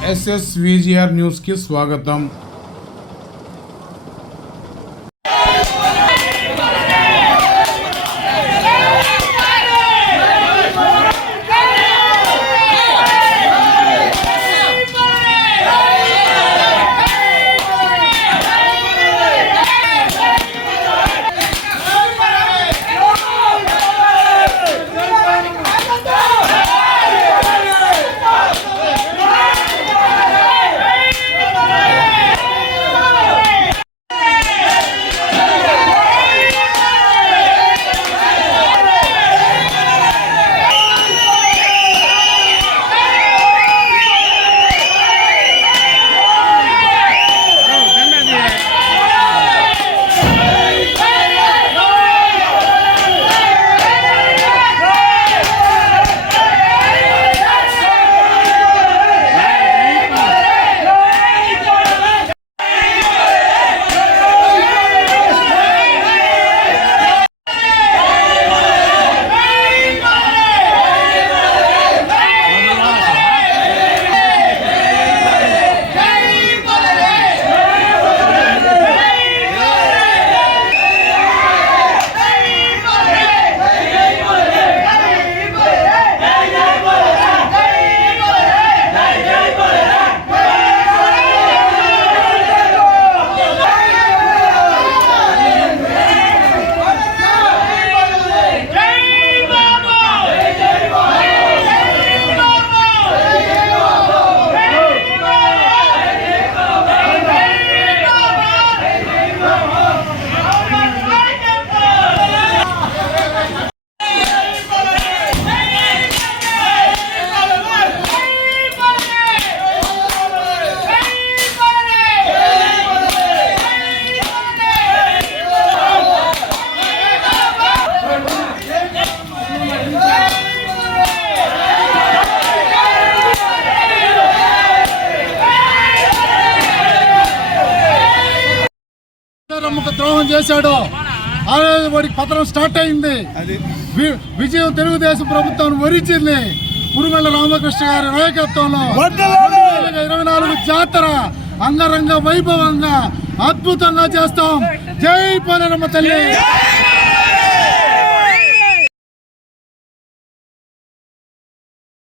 SS VGR news కి స్వాగతం నమ్మక ద్రోహం చేశాడు ఆ రోజు వాడికి పత్రం స్టార్ట్ అయింది. విజయం తెలుగుదేశం ప్రభుత్వం వరించింది పురుగళ్ళ రామకృష్ణ గారి నాయకత్వంలో ఇరవై నాలుగు జాతర అంగరంగ వైభవంగా అద్భుతంగా చేస్తాం. జై పోలేరమ్మ తల్లి!